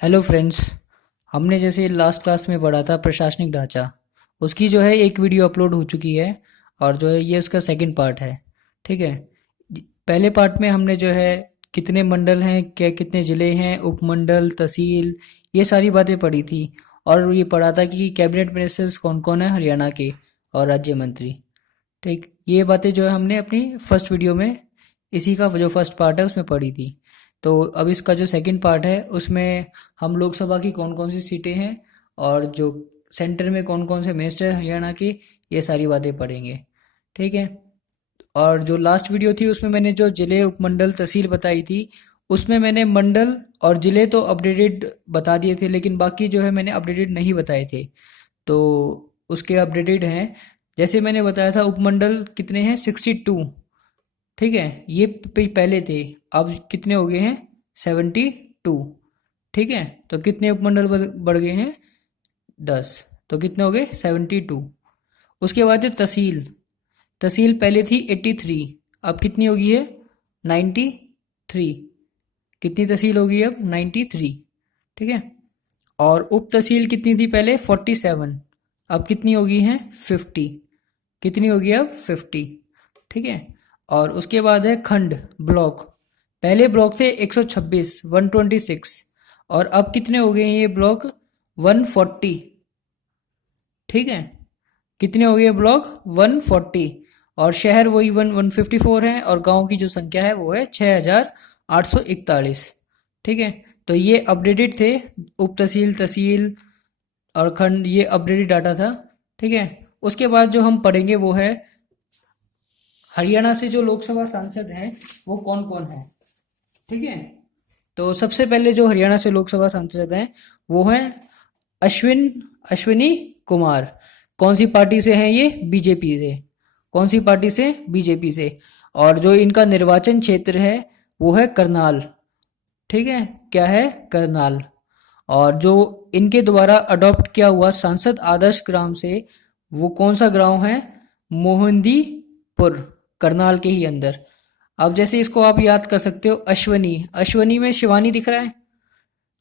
Hello friends. हमने जैसे last class में पढ़ा था प्रशासनिक ढांचा, उसकी जो है एक वीडियो अपलोड हो चुकी है और जो है ये उसका सेकंड पार्ट है। ठीक है। पहले पार्ट में हमने जो है कितने मंडल हैं, क्या कितने ज़िले हैं, उपमंडल, तहसील, ये सारी बातें पढ़ी थी। और ये पढ़ा था कि कैबिनेट मिनिस्टर्स कौन कौन है हरियाणा के और राज्य मंत्री। ठीक, ये बातें जो है हमने अपनी फर्स्ट वीडियो में, इसी का जो फर्स्ट पार्ट है उसमें पढ़ी थी। तो अब इसका जो सेकंड पार्ट है उसमें हम लोकसभा की कौन कौन सी सीटें हैं और जो सेंटर में कौन कौन से मिनिस्टर हैं हरियाणा के, ये सारी बातें पढ़ेंगे। ठीक है। और जो लास्ट वीडियो थी उसमें मैंने जो जिले, उपमंडल, तहसील बताई थी, उसमें मैंने मंडल और जिले तो अपडेटेड बता दिए थे, लेकिन बाकी जो है मैंने अपडेटेड नहीं बताए थे। तो उसके अपडेटेड हैं। जैसे मैंने बताया था उपमंडल कितने हैं, 62। ठीक है, ये पहले थे, अब कितने हो गए हैं, 72। ठीक है, तो कितने उपमंडल बढ़ गए हैं, 10। तो कितने हो गए, 72। उसके बाद है तहसील। तहसील पहले थी 83, अब कितनी हो गई है, 93। कितनी तहसील हो गई अब, 93। ठीक है। और उप तहसील कितनी थी पहले, 47, अब कितनी हो गई है, 50। कितनी होगी अब, 50। ठीक है। और उसके बाद है खंड, ब्लॉक। पहले ब्लॉक थे 126, 126, और अब कितने हो गए हैं ये ब्लॉक, 140। ठीक है, कितने हो गए ब्लॉक, 140। और शहर वही 154 है, और गांव की जो संख्या है वो है 6841। ठीक है। तो ये अपडेटेड थे, उप तहसील, तहसील और खंड, ये अपडेटेड डाटा था। ठीक है। उसके बाद जो हम पढ़ेंगे वो है हरियाणा से जो लोकसभा सांसद हैं वो कौन कौन है। ठीक है। तो सबसे पहले जो हरियाणा से लोकसभा सांसद हैं वो हैं अश्विनी कुमार। कौन सी पार्टी से हैं ये, बीजेपी से। कौन सी पार्टी से, बीजेपी से। और जो इनका निर्वाचन क्षेत्र है वो है करनाल। ठीक है, क्या है, करनाल। और जो इनके द्वारा अडॉप्ट किया हुआ सांसद आदर्श ग्राम से, वो कौन सा गांव है, मोहिंदीपुर, करनाल के ही अंदर। अब जैसे इसको आप याद कर सकते हो, अश्वनी, अश्वनी में शिवानी दिख रहा है।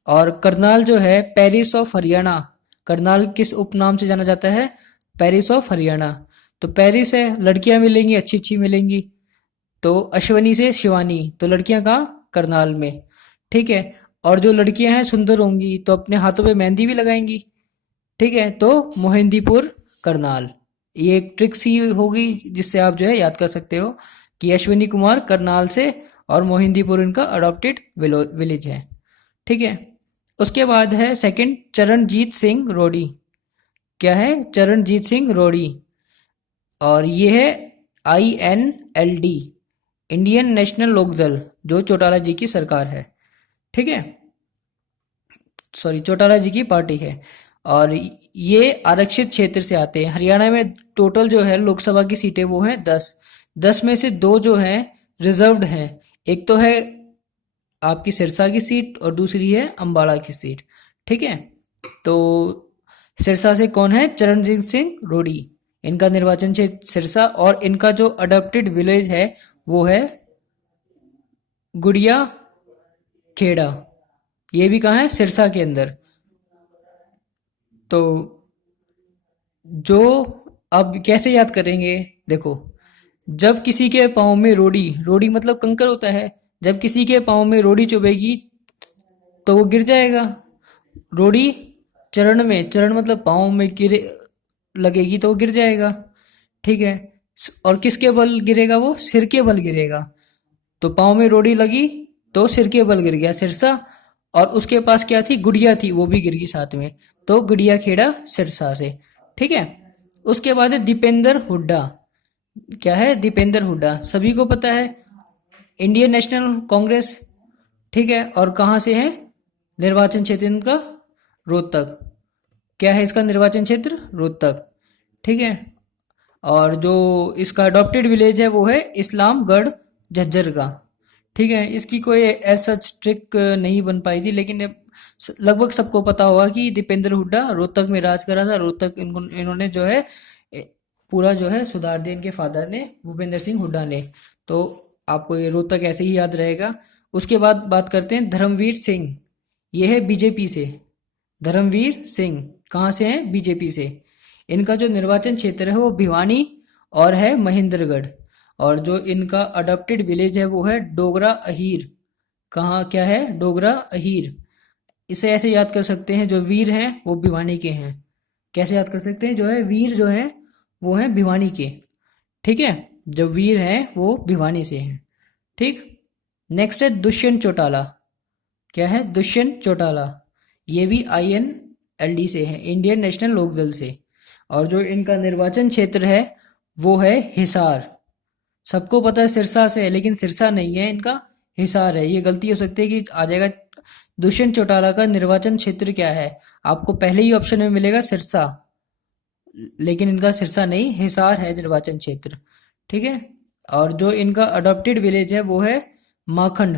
और करनाल जो है, पेरिस ऑफ हरियाणा। करनाल किस उपनाम से जाना जाता है, पेरिस ऑफ हरियाणा। तो पेरिस है, लड़कियां मिलेंगी, अच्छी अच्छी मिलेंगी। तो अश्वनी से शिवानी, तो लड़कियां कहाँ, करनाल में। ठीक है। और जो लड़कियां हैं सुंदर होंगी तो अपने हाथों पे मेहंदी भी लगाएंगी। ठीक है, तो मोहिंदीपुर, करनाल। ये एक ट्रिक सी होगी जिससे आप जो है याद कर सकते हो कि अश्विनी कुमार करनाल से, और मोहिंदीपुर इनका अडॉप्टेड विलेज है। ठीक है। उसके बाद है सेकंड, चरणजीत सिंह रोडी। क्या है, चरणजीत सिंह रोडी। और ये है INLD, इंडियन नेशनल लोकदल, जो चौटाला जी की सरकार है। ठीक है, सॉरी, चौटाला जी की पार्टी है। और ये आरक्षित क्षेत्र से आते हैं। हरियाणा में टोटल जो है लोकसभा की सीटें वो हैं 10। 10 में से दो जो हैं रिजर्व्ड हैं। एक तो है आपकी सिरसा की सीट और दूसरी है अंबाला की सीट। ठीक है। तो सिरसा से कौन है, चरणजीत सिंह रोडी। इनका निर्वाचन क्षेत्र सिरसा, और इनका जो अडॉप्टेड विलेज है वो है गुड़िया खेड़ा। ये भी कहाँ है, सिरसा के अंदर। तो जो, अब कैसे याद करेंगे, देखो, जब किसी के पाँव में रोड़ी, रोड़ी मतलब कंकर होता है, जब किसी के पाँव में रोड़ी चुभेगी तो वो गिर जाएगा। रोड़ी चरण में, चरण मतलब पाँव में गिरे, लगेगी तो वो गिर जाएगा। ठीक है। और किसके बल गिरेगा, वो सिर के बल गिरेगा। तो पाँव में रोड़ी लगी तो सिर के बल गिर गया, सिरसा। और उसके पास क्या थी, गुड़िया थी, वो भी गिर गई साथ में। तो गुड़िया खेड़ा सिरसा से। ठीक है। उसके बाद है दीपेंद्र हुड्डा। क्या है, दीपेंद्र हुड्डा, सभी को पता है, इंडियन नेशनल कांग्रेस। ठीक है। और कहाँ से है, निर्वाचन क्षेत्र इनका रोहतक। क्या है इसका निर्वाचन क्षेत्र, रोहतक। ठीक है। और जो इसका अडॉप्टेड विलेज है वो है इस्लामगढ़, झज्जर का। ठीक है। इसकी कोई ऐसा ट्रिक नहीं बन पाई थी, लेकिन लगभग सबको पता होगा कि दीपेंद्र हुड्डा रोहतक में राज करा था। रोहतक इन्होंने जो है पूरा जो है सुधार दिया, इनके फादर ने, भूपेंद्र सिंह हुड्डा ने। तो आपको ये रोहतक ऐसे ही याद रहेगा। उसके बाद बात करते हैं धर्मवीर सिंह। ये है बीजेपी से, धर्मवीर सिंह कहाँ से हैं? बीजेपी से। इनका जो निर्वाचन क्षेत्र है वो भिवानी और है महेंद्रगढ़। और जो इनका अडॉप्टेड विलेज है वो है डोगरा अहीर। कहाँ क्या है? डोगरा अहीर। इसे ऐसे याद कर सकते हैं, जो वीर हैं वो भिवानी के हैं। कैसे याद कर सकते हैं? जो है वीर जो है वो हैं भिवानी के। ठीक है, जो वीर हैं वो भिवानी से हैं। ठीक। नेक्स्ट है दुष्यंत चौटाला। क्या है? दुष्यंत चौटाला। ये भी INLD से है, इंडियन नेशनल लोकदल से। और जो इनका निर्वाचन क्षेत्र है वो है हिसार। सबको पता है सिरसा से है, लेकिन सिरसा नहीं है इनका, हिसार है। ये गलती हो सकती है कि आ जाएगा दुष्यंत चौटाला का निर्वाचन क्षेत्र क्या है, आपको पहले ही ऑप्शन में मिलेगा सिरसा, लेकिन इनका सिरसा नहीं, हिसार है निर्वाचन क्षेत्र। ठीक है। और जो इनका अडॉप्टेड विलेज है वो है माखंड।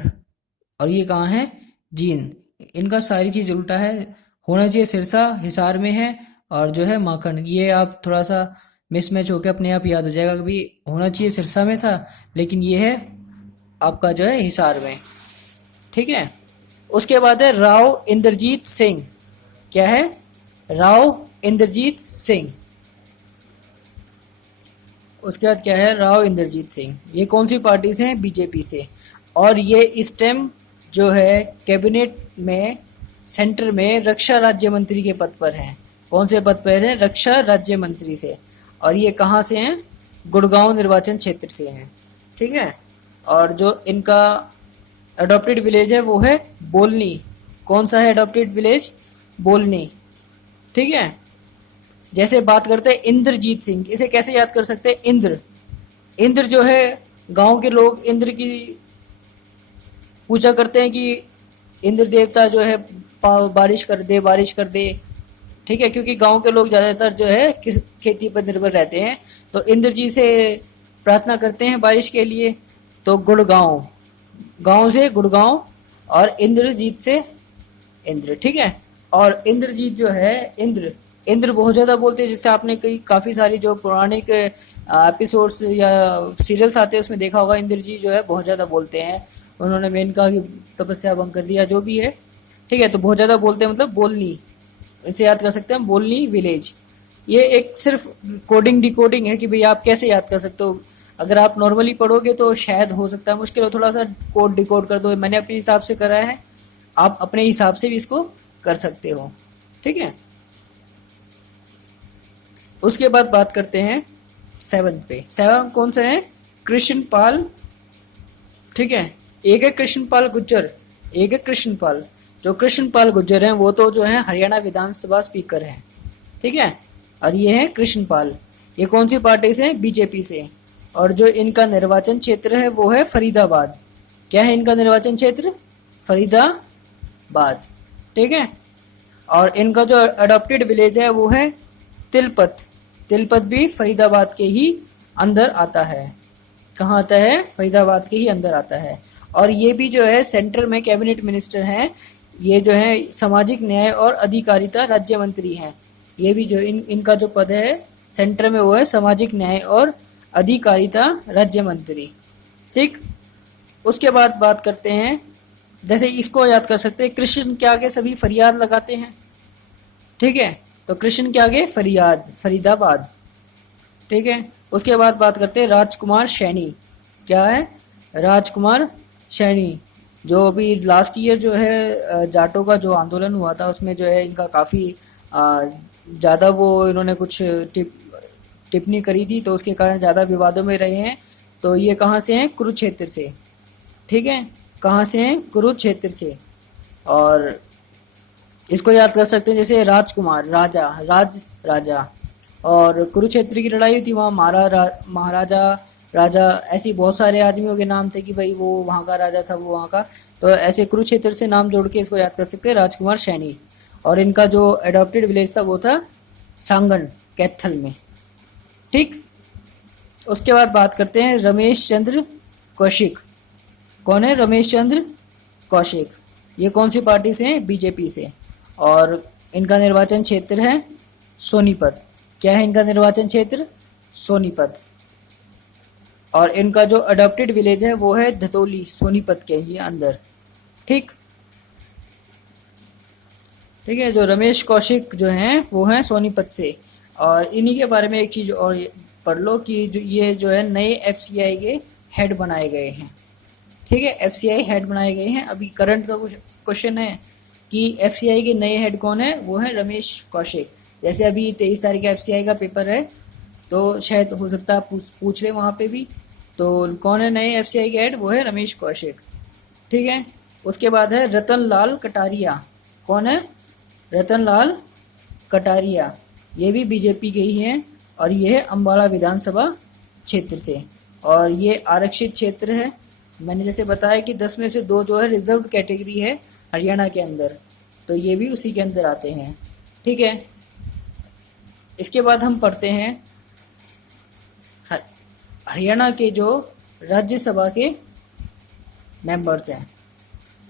और ये कहाँ है? जींद। इनका सारी चीज़ उल्टा है, होना चाहिए सिरसा, हिसार में है। और जो है माखंड, ये आप थोड़ा सा मिसमैच होकर अपने आप याद हो जाएगा कि भाई होना चाहिए सिरसा में था, लेकिन ये है आपका जो है हिसार में। ठीक है। उसके बाद है राव इंद्रजीत सिंह। क्या है? राव इंद्रजीत सिंह। उसके बाद क्या है? राव इंद्रजीत सिंह। ये कौन सी पार्टी से हैं? बीजेपी से। और ये इस टाइम जो है कैबिनेट में, सेंटर में रक्षा राज्य मंत्री के पद पर हैं। कौन से पद पर हैं? रक्षा राज्य मंत्री से। और ये कहाँ से हैं? गुड़गांव निर्वाचन क्षेत्र से हैं। ठीक है। और जो इनका अडॉप्टेड विलेज है वो है बोलनी। कौन सा है अडॉप्टेड विलेज? बोलनी। ठीक है। जैसे बात करते हैं इंद्रजीत सिंह, इसे कैसे याद कर सकते हैं? इंद्र, इंद्र जो है, गांव के लोग इंद्र की पूजा करते हैं कि इंद्र देवता जो है बारिश कर दे, बारिश कर दे। ठीक है, क्योंकि गांव के लोग ज़्यादातर जो है खेती पर निर्भर रहते हैं, तो इंद्र जी से प्रार्थना करते हैं बारिश के लिए। तो गुड़गांव, गांव से गुड़गांव, और इंद्रजीत से इंद्र। ठीक है। और इंद्रजीत जो है, इंद्र, इंद्र बहुत ज़्यादा बोलते हैं, जिससे आपने कई काफ़ी सारी जो पौराणिक एपिसोड्स या सीरियल्स आते हैं उसमें देखा होगा, इंद्र जी जो है बहुत ज़्यादा बोलते हैं। उन्होंने मेनका की तपस्या भंग कर दिया, जो भी है। ठीक है, तो बहुत ज़्यादा बोलते हैं, मतलब बोलनी, इसे याद कर सकते हैं बोलनी विलेज। ये एक सिर्फ कोडिंग डिकोडिंग है कि भाई आप कैसे याद कर सकते हो। अगर आप नॉर्मली पढ़ोगे तो शायद हो सकता है मुश्किल हो, थोड़ा सा कोड डिकोड कर दो। मैंने अपने हिसाब से करा है, आप अपने हिसाब से भी इसको कर सकते हो। ठीक है। उसके बाद बात करते हैं 7 पे। 7 कौन सा है? कृष्णपाल। ठीक है। एक है कृष्णपाल गुज्जर, एक है कृष्णपाल। जो कृष्णपाल गुज्जर हैं वो तो जो है हरियाणा विधानसभा स्पीकर हैं। ठीक है। और ये है कृष्णपाल। ये कौन सी पार्टी से? बीजेपी से। और जो इनका निर्वाचन क्षेत्र है वो है फरीदाबाद। क्या है इनका निर्वाचन क्षेत्र? फरीदाबाद। ठीक है। और इनका जो अडॉप्टेड विलेज है वो है तिलपत। तिलपत भी फरीदाबाद के ही अंदर आता है। कहाँ आता है? फरीदाबाद के ही अंदर आता है। और ये भी जो है सेंटर में कैबिनेट मिनिस्टर हैं। ये जो है सामाजिक न्याय और अधिकारिता राज्य मंत्री हैं। ये भी जो इनका जो पद है सेंटर में वो है सामाजिक न्याय और अधिकारिता राज्य मंत्री। ठीक। उसके बाद बात करते हैं, जैसे इसको याद कर सकते हैं, कृष्ण के आगे सभी फरियाद लगाते हैं। ठीक है, तो कृष्ण के आगे फरियाद, फरीदाबाद। ठीक है। उसके बाद बात करते हैं राजकुमार सैनी। क्या है? राजकुमार सैनी। जो अभी लास्ट ईयर जो है जाटों का जो आंदोलन हुआ था उसमें जो है इनका काफ़ी ज़्यादा वो इन्होंने कुछ टिप्पणी करी थी, तो उसके कारण ज़्यादा विवादों में रहे हैं। तो ये कहाँ से हैं? कुरुक्षेत्र से। ठीक है। कहाँ से हैं? कुरुक्षेत्र से। और इसको याद कर सकते हैं जैसे राजकुमार, राजा, राजा। और कुरुक्षेत्र की लड़ाई थी, वहाँ महाराजा, राजा, ऐसी बहुत सारे आदमियों के नाम थे कि भाई वो वहाँ का राजा था, वो वहाँ का। तो ऐसे कुरुक्षेत्र से नाम जोड़ के इसको याद कर सकते हैं, राजकुमार सैनी। और इनका जो एडॉप्टेड विलेज था वो था सांगन, कैथल में। ठीक। उसके बाद बात करते हैं रमेश चंद्र कौशिक। कौन है? रमेश चंद्र कौशिक। ये कौन सी पार्टी से हैं? बीजेपी से। और इनका निर्वाचन क्षेत्र है सोनीपत। क्या है इनका निर्वाचन क्षेत्र? सोनीपत। और इनका जो अडॉप्टेड विलेज है वो है धतौली, सोनीपत के ही अंदर। ठीक। ठीक है। जो रमेश कौशिक जो हैं वो हैं सोनीपत से। और इन्हीं के बारे में एक चीज़ और पढ़ लो कि जो ये जो है नए एफसीआई के हेड बनाए गए हैं। ठीक है, एफसीआई हेड बनाए गए हैं। अभी करंट का कुछ क्वेश्चन है कि एफसीआई के नए हेड कौन है, वो है रमेश कौशिक। जैसे अभी 23 तारीख का एफसीआई का पेपर है, तो शायद हो सकता है पूछ ले वहाँ पे भी। तो कौन है नए एफसीआई के हेड, वो है रमेश कौशिक। ठीक है। उसके बाद है रतन लाल कटारिया। कौन है? रतन लाल कटारिया। ये भी बीजेपी के ही हैं और ये है अम्बाला विधानसभा क्षेत्र से। और ये आरक्षित क्षेत्र है। मैंने जैसे बताया कि 10 में से 2 जो है रिजर्व्ड कैटेगरी है हरियाणा के अंदर, तो ये भी उसी के अंदर आते हैं। ठीक है। इसके बाद हम पढ़ते हैं हरियाणा के जो राज्यसभा के मेंबर्स हैं।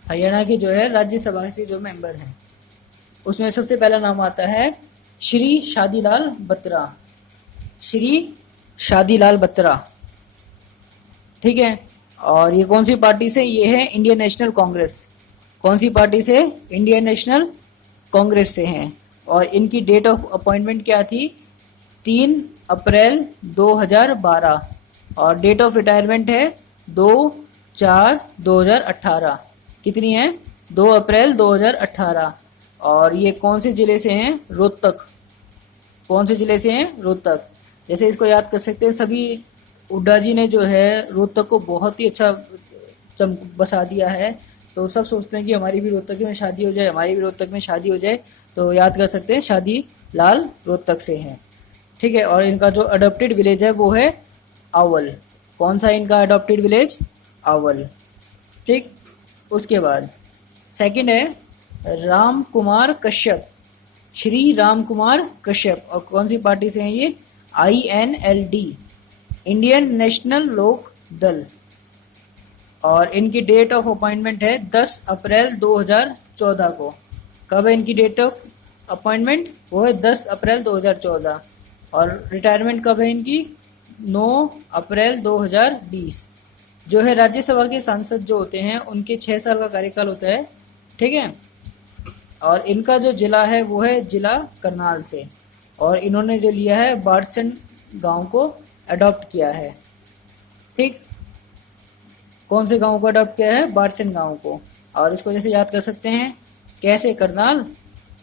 हरियाणा के जो है राज्यसभा से जो मेंबर हैं, उसमें सबसे पहला नाम आता है श्री शादीलाल बत्रा। श्री शादीलाल बत्रा। ठीक है। और ये कौन सी पार्टी से? ये है इंडियन नेशनल कांग्रेस। कौन सी पार्टी से? इंडियन नेशनल कांग्रेस से हैं। और इनकी डेट ऑफ अपॉइंटमेंट क्या थी? 3 अप्रैल 2012। और डेट ऑफ रिटायरमेंट है 2/4/2018। कितनी है? 2 अप्रैल 2018। और ये कौन से ज़िले से हैं? रोहतक। कौन से ज़िले से हैं? रोहतक। जैसे इसको याद कर सकते हैं सभी। हुड्डा जी ने जो है रोहतक को बहुत ही अच्छा बसा दिया है। तो सब सोचते हैं कि हमारी भी रोहतक में शादी हो जाए, हमारी भी रोहतक में शादी हो जाए। तो याद कर सकते हैं शादी लाल रोहतक से हैं। ठीक है। और इनका जो अडॉप्टेड विलेज है वो है आवल। कौन सा इनका अडॉप्टेड विलेज? आवल। ठीक। उसके बाद सेकंड है राम कुमार कश्यप। श्री राम कुमार कश्यप। और कौन सी पार्टी से हैं ये? INLD, इंडियन नेशनल लोक दल। और इनकी डेट ऑफ अपॉइंटमेंट है 10 अप्रैल 2014 को। कब है इनकी डेट ऑफ अपॉइंटमेंट? वो है 10 अप्रैल 2014। और रिटायरमेंट कब है इनकी? 9 अप्रैल 2020। जो है राज्यसभा के सांसद जो होते हैं उनके 6 साल का कार्यकाल होता है। ठीक है। और इनका जो जिला है वो है जिला करनाल से। और इन्होंने जो लिया है बारसन गांव को अडॉप्ट किया है। ठीक। कौन से गांव को अडॉप्ट किया है? बारसन गांव को। और इसको जैसे याद कर सकते हैं, कैसे करनाल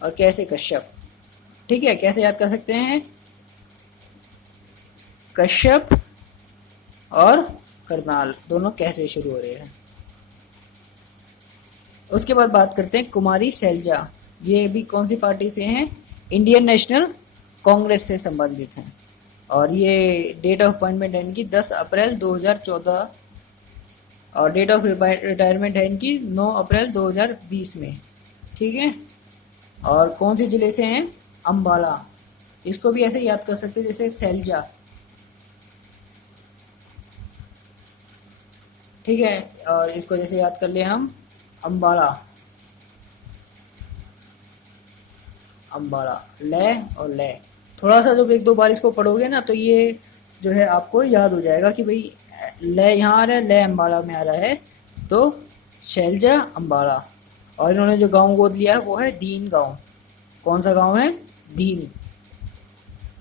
और कैसे कश्यप। ठीक है। कैसे याद कर सकते हैं? कश्यप और करनाल दोनों कैसे शुरू हो रहे हैं। उसके बाद बात करते हैं कुमारी सैलजा। ये भी कौन सी पार्टी से हैं? इंडियन नेशनल कांग्रेस से संबंधित हैं। और ये डेट ऑफ अपॉइंटमेंट है इनकी 10 अप्रैल 2014। और डेट ऑफ रिटायरमेंट है इनकी 9 अप्रैल 2020 में। ठीक है। और कौन से ज़िले से हैं? अम्बाला। इसको भी ऐसे याद कर सकते हैं जैसे सैलजा। ठीक है। और इसको जैसे याद कर ले हम अम्बाला। अम्बाला ले और ले। थोड़ा सा जब 1-2 बार इसको पढ़ोगे ना तो ये जो है आपको याद हो जाएगा कि भाई ले यहाँ आ रहा है, ले अम्बाला में आ रहा है। तो शैलजा अम्बाला। और इन्होंने जो गांव गोद लिया है वो है दीन गांव। कौन सा गांव है? दीन।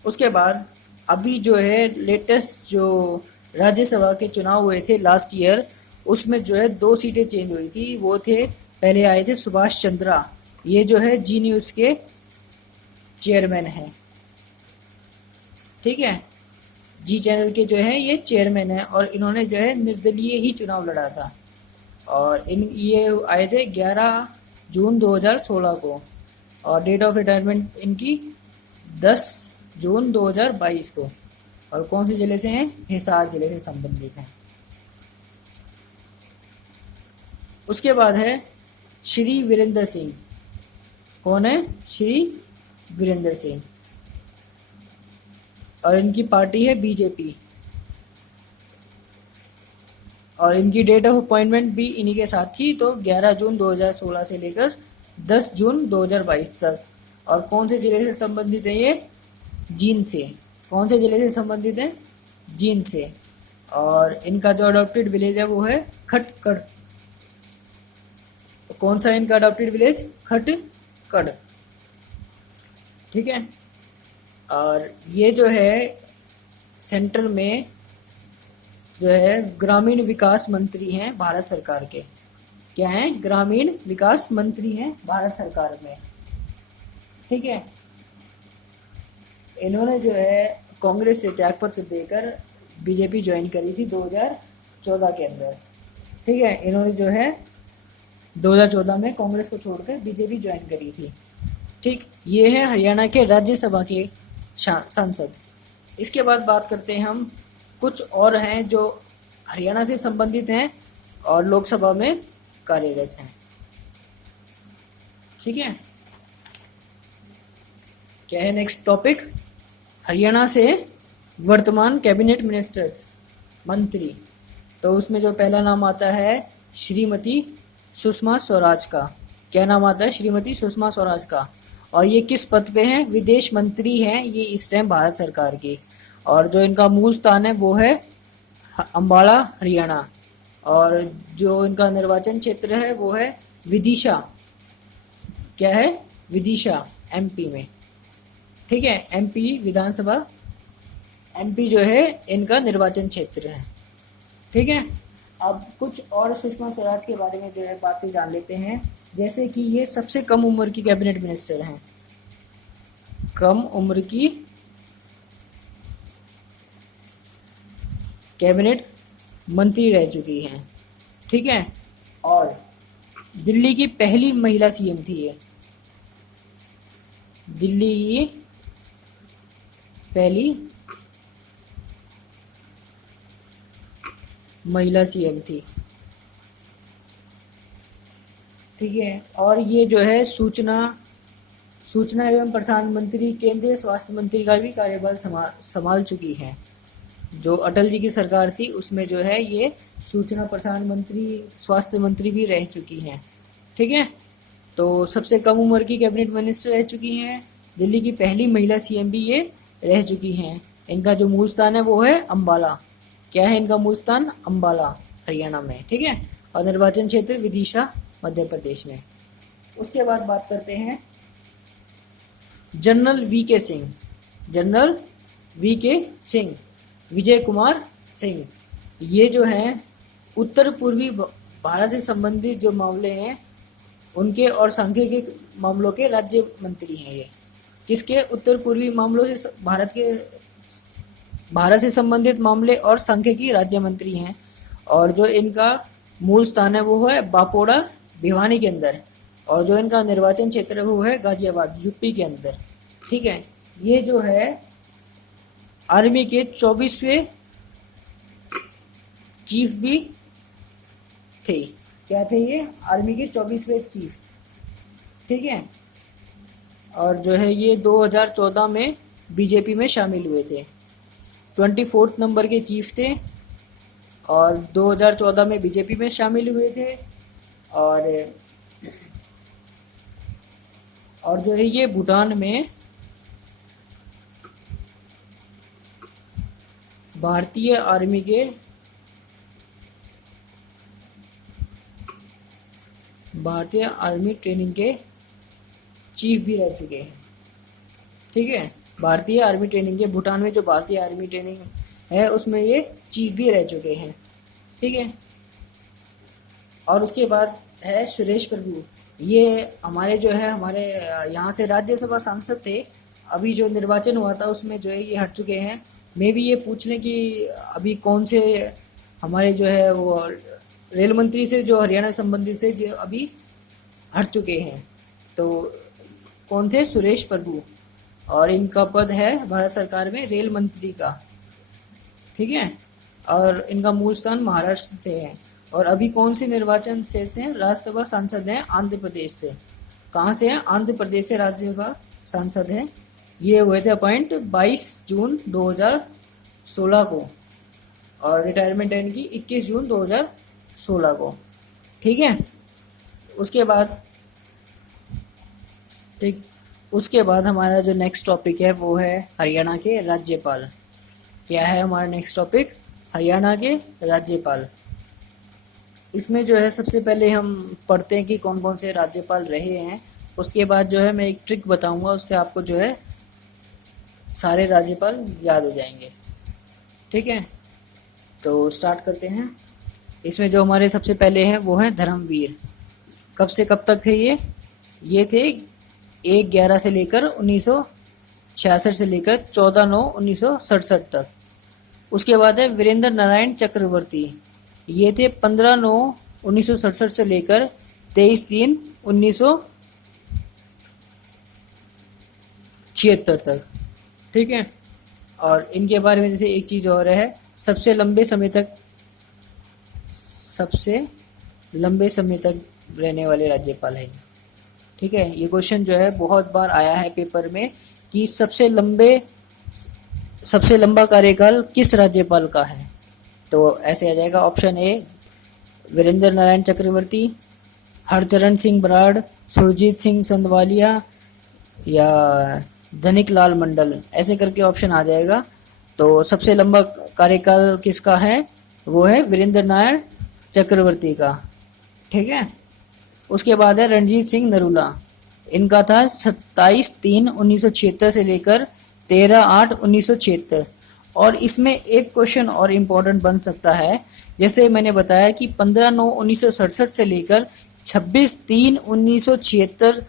उसके बाद अभी जो है लेटेस्ट जो राज्यसभा के चुनाव हुए थे लास्ट ईयर, उसमें जो है 2 सीटें चेंज हुई थी। वो थे, पहले आए थे सुभाष चंद्रा। ये जो है जी न्यूज़ के चेयरमैन हैं। ठीक है। जी चैनल के जो है ये चेयरमैन है। और इन्होंने जो है निर्दलीय ही चुनाव लड़ा था। और ये आए थे 11 जून 2016 को। और डेट ऑफ रिटायरमेंट इनकी 10 जून 2022 को। और कौन से ज़िले से हैं? हिसार ज़िले से संबंधित हैं। उसके बाद है श्री वीरेंद्र सिंह। कौन है? श्री वीरेंद्र सिंह। और इनकी पार्टी है बीजेपी। और इनकी डेट ऑफ अपॉइंटमेंट भी इन्हीं के साथ थी, तो 11 जून 2016 से लेकर 10 जून 2022 तक। और कौन से ज़िले से संबंधित है ये? जींद से। कौन से ज़िले से संबंधित है? जींद से। और इनका जो अडॉप्टेड विलेज है वो है खटकड़। कौन सा इनका अडॉप्टेड विलेज? खटकड़। ठीक है। और ये जो है सेंटर में जो है ग्रामीण विकास मंत्री हैं भारत सरकार के। क्या हैं? ग्रामीण विकास मंत्री हैं भारत सरकार में। ठीक है। इन्होंने जो है कांग्रेस से त्यागपत्र देकर बीजेपी ज्वाइन करी थी 2014 के अंदर। ठीक है। इन्होंने जो है 2014 में कांग्रेस को छोड़कर बीजेपी ज्वाइन करी थी। ठीक, ये है हरियाणा के राज्यसभा के सांसद। इसके बाद बात करते हैं हम कुछ और हैं जो हरियाणा से संबंधित हैं और लोकसभा में कार्यरत हैं। ठीक है। क्या है नेक्स्ट टॉपिक? हरियाणा से वर्तमान कैबिनेट मिनिस्टर्स, मंत्री। तो उसमें जो पहला नाम आता है श्रीमती सुषमा स्वराज का। क्या नाम आता है? श्रीमती सुषमा स्वराज का। और ये किस पद पे हैं? विदेश मंत्री हैं ये इस टाइम भारत सरकार की। और जो इनका मूल स्थान है वो है अंबाला, हरियाणा। और जो इनका निर्वाचन क्षेत्र है वो है विदिशा। क्या है? विदिशा, एमपी में। ठीक है। एमपी विधानसभा, एमपी जो है इनका निर्वाचन क्षेत्र है। ठीक है। अब कुछ और सुषमा स्वराज के बारे में जो है बातें जान लेते हैं। जैसे कि ये सबसे कम उम्र की कैबिनेट मिनिस्टर हैं। कम उम्र की कैबिनेट मंत्री रह चुकी हैं। ठीक है। और दिल्ली की पहली महिला सीएम थी ये। दिल्ली की पहली महिला सीएम थी। ठीक है। और ये जो है सूचना एवं प्रसारण मंत्री, केंद्रीय स्वास्थ्य मंत्री का भी कार्यभार संभाल चुकी हैं। जो अटल जी की सरकार थी उसमें जो है ये सूचना प्रसारण मंत्री, स्वास्थ्य मंत्री भी रह चुकी हैं। ठीक है। तो सबसे कम उम्र की कैबिनेट मिनिस्टर रह चुकी हैं। दिल्ली की पहली महिला सीएम भी ये रह चुकी हैं। इनका जो मूल स्थान है वो है अंबाला। क्या है इनका मूल स्थान? अंबाला, हरियाणा में। ठीक है। और निर्वाचन क्षेत्र विदिशा, मध्य प्रदेश में। उसके बाद बात करते हैं general VK Singh. General VK Singh, Vijay Kumar Singh. ये जो हैं उत्तर पूर्वी भारत से संबंधित जो मामले हैं उनके और सांख्यिकी मामलों के राज्य मंत्री हैं ये। किसके? उत्तर पूर्वी मामलों से भारत से संबंधित मामले और सांख्यिकी राज्य मंत्री हैं। और जो इनका मूल स्थान है वो है बापोड़ा, भिवानी के अंदर। और जो इनका निर्वाचन क्षेत्र है वो है गाजियाबाद, यूपी के अंदर। ठीक है। ये जो है आर्मी के 24वें चीफ भी थे। क्या थे ये? आर्मी के 24वें चीफ। ठीक है। और जो है ये 2014 में बीजेपी में शामिल हुए थे। 24 नंबर के चीफ थे और 2014 में बीजेपी में शामिल हुए थे। और जो है ये भूटान में भारतीय आर्मी के ट्रेनिंग के चीफ भी रह चुके हैं। ठीक है। भारतीय आर्मी ट्रेनिंग के, भूटान में जो भारतीय आर्मी ट्रेनिंग है उसमें ये चीफ भी रह चुके हैं। ठीक है। और उसके बाद है सुरेश प्रभु। ये हमारे यहाँ से राज्यसभा सांसद थे। अभी जो निर्वाचन हुआ था उसमें जो है ये हट चुके हैं। मे भी ये पूछ लें कि अभी कौन से हमारे जो है वो रेल मंत्री से जो हरियाणा संबंधित से जो अभी हट चुके हैं। तो कौन थे? सुरेश प्रभु। और इनका पद है भारत सरकार में रेल मंत्री का। ठीक है। और इनका मूल स्थान महाराष्ट्र से है। और अभी कौन से निर्वाचन से हैं? राज्यसभा सांसद हैं आंध्र प्रदेश से। कहाँ से हैं? आंध्र प्रदेश से राज्यसभा सांसद हैं। ये हुए थे अपॉइंट 22 जून 2016 को। और रिटायरमेंट है इनकी 21 जून 2016 को। ठीक है। उसके बाद हमारा जो नेक्स्ट टॉपिक है वो है हरियाणा के राज्यपाल। क्या है हमारा नेक्स्ट टॉपिक? हरियाणा के राज्यपाल। इसमें जो है सबसे पहले हम पढ़ते हैं कि कौन कौन से राज्यपाल रहे हैं। उसके बाद जो है मैं एक ट्रिक बताऊंगा, उससे आपको जो है सारे राज्यपाल याद हो जाएंगे। ठीक है, तो स्टार्ट करते हैं। इसमें जो हमारे सबसे पहले हैं वो हैं धर्मवीर। कब से कब तक थे ये थे 1/11 से लेकर 1966 से लेकर 14/9/1967 तक। उसके बाद है वीरेंद्र नारायण चक्रवर्ती। ये थे 15/9/1967 से लेकर 23/3/1976 तक। ठीक है, और इनके बारे में जैसे एक चीज और है, सबसे लंबे समय तक रहने वाले राज्यपाल है। ठीक है, ये क्वेश्चन जो है बहुत बार आया है पेपर में कि सबसे लंबा कार्यकाल किस राज्यपाल का है। तो ऐसे आ जाएगा ऑप्शन ए वीरेंद्र नारायण चक्रवर्ती, हरचरण सिंह बराड़, सुरजीत सिंह संधवालिया या धनिक लाल मंडल, ऐसे करके ऑप्शन आ जाएगा। तो सबसे लंबा कार्यकाल किसका है, वो है वीरेंद्र नारायण चक्रवर्ती का। ठीक है, उसके बाद है रणजीत सिंह नरूला। इनका था 27/3/1976 से लेकर 13/8/1976। और इसमें एक क्वेश्चन और इम्पोर्टेंट बन सकता है, जैसे मैंने बताया कि 15/9/1967 से लेकर 26/3/1976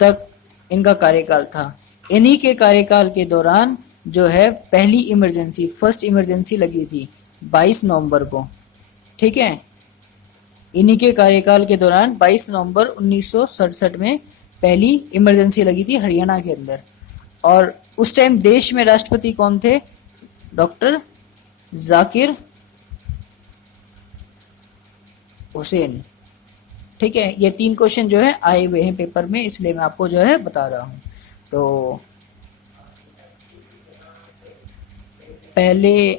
तक इनका कार्यकाल था। इन्हीं के कार्यकाल के दौरान जो है फर्स्ट इमरजेंसी लगी थी 22 नवंबर को। ठीक है, इन्हीं के कार्यकाल के दौरान 22 नवंबर 1967 में पहली इमरजेंसी लगी थी हरियाणा के अंदर। और उस टाइम देश में राष्ट्रपति कौन थे, डॉक्टर जाकिर हुसैन। ठीक है, ये 3 क्वेश्चन जो है आए हुए हैं पेपर में, इसलिए मैं आपको जो है बता रहा हूँ। तो पहले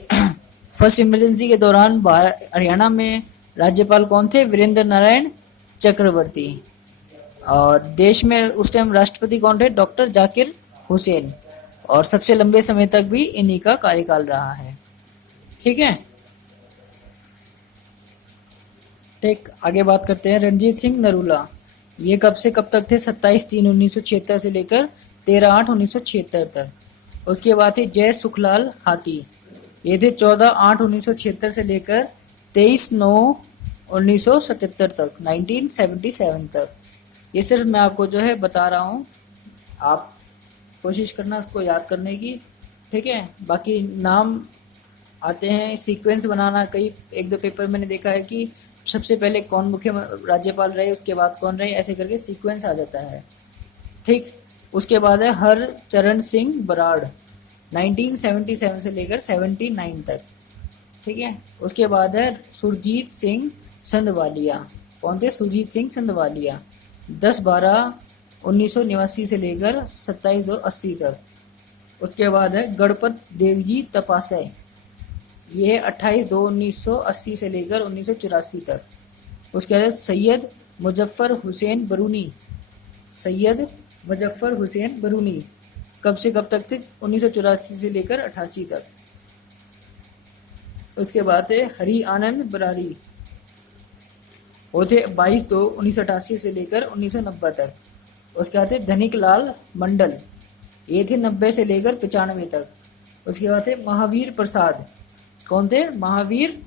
फर्स्ट इमरजेंसी के दौरान हरियाणा में राज्यपाल कौन थे, वीरेंद्र नारायण चक्रवर्ती। और देश में उस टाइम राष्ट्रपति कौन थे, डॉक्टर जाकिर हुसैन। और सबसे लंबे समय तक भी इन्हीं का कार्यकाल रहा है। ठीक है, ठीक, आगे बात करते हैं रणजीत सिंह नरूला। ये कब से कब तक थे, 27/3/1976 से लेकर 13/8/1976 तक। उसके बाद थे जय सुखलाल हाथी। ये थे 14/8/1976 से लेकर 23/9/1977 तक, 1977 तक। ये सिर्फ मैं आपको जो है बता रहा हूँ, आप कोशिश करना इसको याद करने की। ठीक है, बाकी नाम आते हैं, सीक्वेंस बनाना, कई 1-2 पेपर मैंने देखा है कि सबसे पहले कौन मुख्य राज्यपाल रहे, उसके बाद कौन रहे, ऐसे करके सीक्वेंस आ जाता है। ठीक, उसके बाद है हरचरण सिंह बराड़, 1977 से लेकर 79 तक। ठीक है, उसके बाद है सुरजीत सिंह संधवालिया। कौन थे, सुरजीत सिंह संधवालिया, 10/12/1989 से लेकर 27/2/80 तक। उसके बाद है गणपत देवजी तपासे, ये 28/2/1980 से लेकर 1984 तक। उसके बाद सैयद मुजफ्फर हुसैन बरूनी, कब से कब तक थे, 1984 से लेकर 88 तक। उसके बाद है हरि आनंद बरारी, वो थे 22/2/1988 से लेकर 1990 तक। उसके बाद है धनिक लाल मंडल, ये थे 90 से लेकर 95 तक। उसके बाद है महावीर प्रसाद, कौन थे, महावीर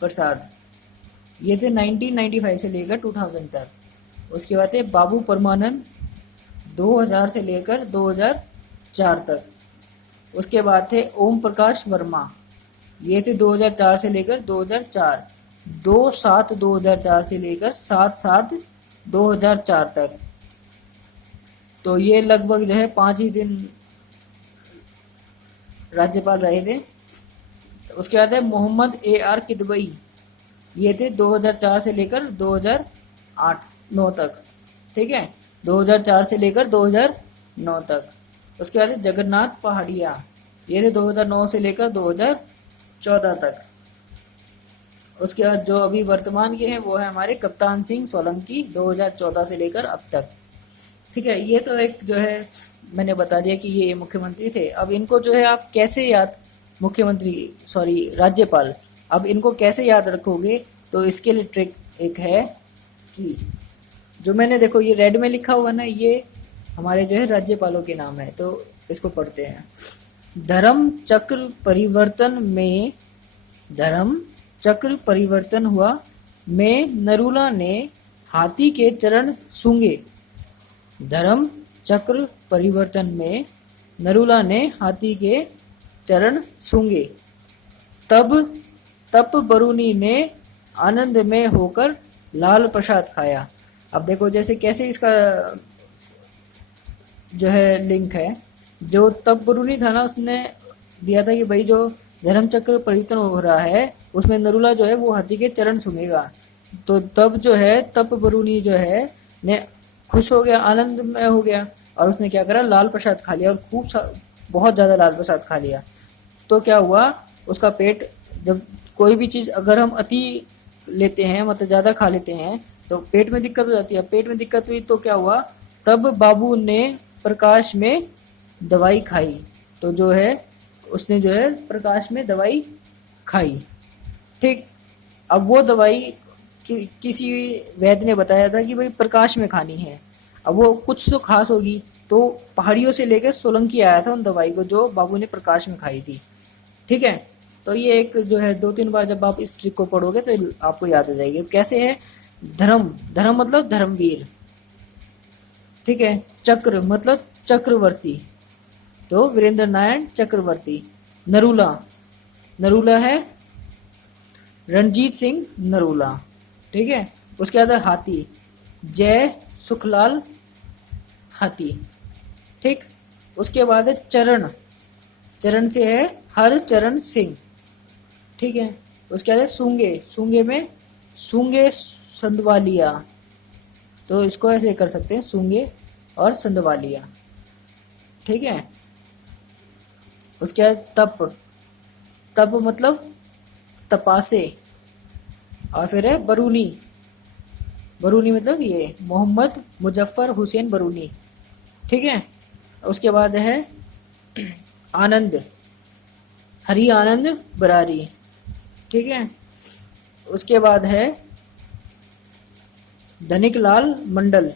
प्रसाद, ये थे 1995 से लेकर 2000 तक। उसके बाद है बाबू परमानंद, 2000 से लेकर 2004 तक। उसके बाद थे ओम प्रकाश वर्मा, ये थे 2004 से लेकर 2004, 2/7/2004 से लेकर 7/7/2004 तक। तो ये लगभग जो है 5 ही दिन राज्यपाल रहे थे। उसके बाद है मोहम्मद AR किदवई, ये थे 2004 से लेकर 2008-9 तक। ठीक है, 2004 से लेकर 2009 तक। उसके बाद है जगन्नाथ पहाड़िया, ये थे 2009 से लेकर 2014 तक। उसके बाद जो अभी वर्तमान के हैं वो है हमारे कप्तान सिंह सोलंकी, 2014 से लेकर अब तक। ठीक है, ये तो एक जो है मैंने बता दिया कि ये मुख्यमंत्री थे। अब इनको जो है आप कैसे राज्यपाल, अब इनको कैसे याद रखोगे, तो इसके लिए ट्रिक एक है कि जो मैंने देखो ये रेड में लिखा हुआ ना, ये हमारे जो है राज्यपालों के नाम है, तो इसको पढ़ते हैं। धर्म चक्र परिवर्तन में धर्म चक्र परिवर्तन हुआ में नरूला ने हाथी के चरण सूंघे। धर्म चक्र परिवर्तन में नरूला ने हाथी के चरण सूंघे। तब तप बरूनी ने आनंद में होकर लाल प्रसाद खाया। अब देखो जैसे कैसे इसका जो है लिंक है। जो तप बरूनी था ना, उसने दिया था कि भाई जो धर्म चक्र परिवर्तन हो रहा है उसमें नरूला जो है वो हाथी के चरण सूंघेगा। तो तब जो है तप बरूनी जो है ने खुश हो गया, आनंद में हो गया, और उसने क्या करा, लाल प्रसाद खा लिया, और बहुत ज़्यादा लाल प्रसाद खा लिया। तो क्या हुआ, उसका पेट, जब कोई भी चीज़ अगर हम अति लेते हैं, मतलब ज़्यादा खा लेते हैं, तो पेट में दिक्कत हो जाती है। पेट में दिक्कत हुई तो क्या हुआ, तब बाबू ने प्रकाश में दवाई खाई। तो जो है उसने जो है प्रकाश में दवाई खाई। ठीक, अब वो दवाई किसी वैद्य ने बताया था कि भाई प्रकाश में खानी है। अब वो कुछ तो खास होगी, तो पहाड़ियों से लेकर सोलंकी आया था उन दवाई को जो बाबू ने प्रकाश में खाई थी। ठीक है, तो ये एक जो है 2-3 बार जब आप इस ट्रिक को पढ़ोगे तो आपको याद आ जाएगी। कैसे है, धर्म, धर्म मतलब धर्मवीर। ठीक है, चक्र मतलब चक्रवर्ती, तो वीरेंद्र नारायण चक्रवर्ती। नरूला, नरूला है रणजीत सिंह नरूला। ठीक है, उसके बाद है हाथी, जय सुखलाल हाथी। ठीक, उसके बाद है चरण, चरण से है हरचरण सिंह। ठीक है, उसके बाद है सूंगे, सूंगे में सूंगे संदवालिया। तो इसको ऐसे कर सकते हैं, सूंगे और संदवालिया। ठीक है, उसके बाद तप, तप मतलब तपासे। और फिर है बरूनी, बरूनी मतलब ये मोहम्मद मुजफ्फर हुसैन बरूनी। ठीक है, उसके बाद है आनंद, हरि आनंद बरारी। ठीक है, उसके बाद है धनिक लाल मंडल।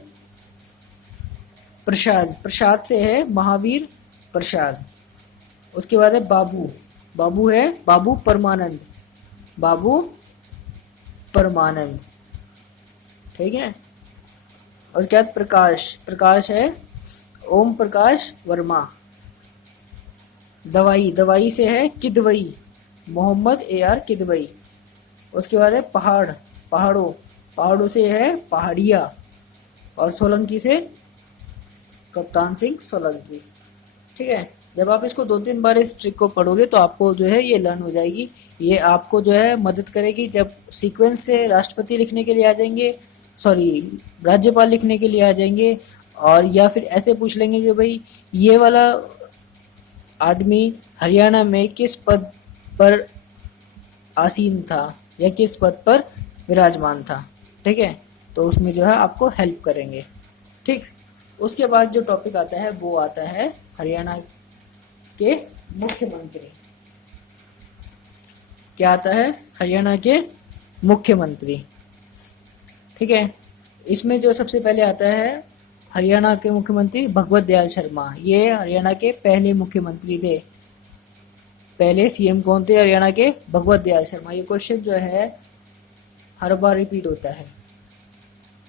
प्रसाद, प्रसाद से है महावीर प्रसाद। उसके बाद है बाबू, बाबू है बाबू परमानंद, बाबू परमानंद। ठीक है, उसके बाद प्रकाश, प्रकाश है ओम प्रकाश वर्मा। दवाई, दवाई से है किदवई, मोहम्मद AR किदवई। उसके बाद है पहाड़, पहाड़ों, पहाड़ों से है पहाड़िया। और सोलंकी से कप्तान सिंह सोलंकी। ठीक है, जब आप इसको 2-3 बार इस ट्रिक को पढ़ोगे तो आपको जो है ये लर्न हो जाएगी। ये आपको जो है मदद करेगी जब सीक्वेंस से राष्ट्रपति लिखने के लिए आ जाएंगे, सॉरी राज्यपाल लिखने के लिए आ जाएंगे, और या फिर ऐसे पूछ लेंगे कि भाई ये वाला आदमी हरियाणा में किस पद पर आसीन था या किस पद पर विराजमान था। ठीक है, तो उसमें जो है आपको हेल्प करेंगे। ठीक, उसके बाद जो टॉपिक आता है वो आता है हरियाणा के मुख्यमंत्री। क्या आता है, हरियाणा के मुख्यमंत्री। ठीक है, इसमें जो सबसे पहले आता है हरियाणा के मुख्यमंत्री भगवत दयाल शर्मा। ये हरियाणा के पहले मुख्यमंत्री थे। पहले CM कौन थे हरियाणा के, भगवत दयाल शर्मा। ये क्वेश्चन जो है हर बार रिपीट होता है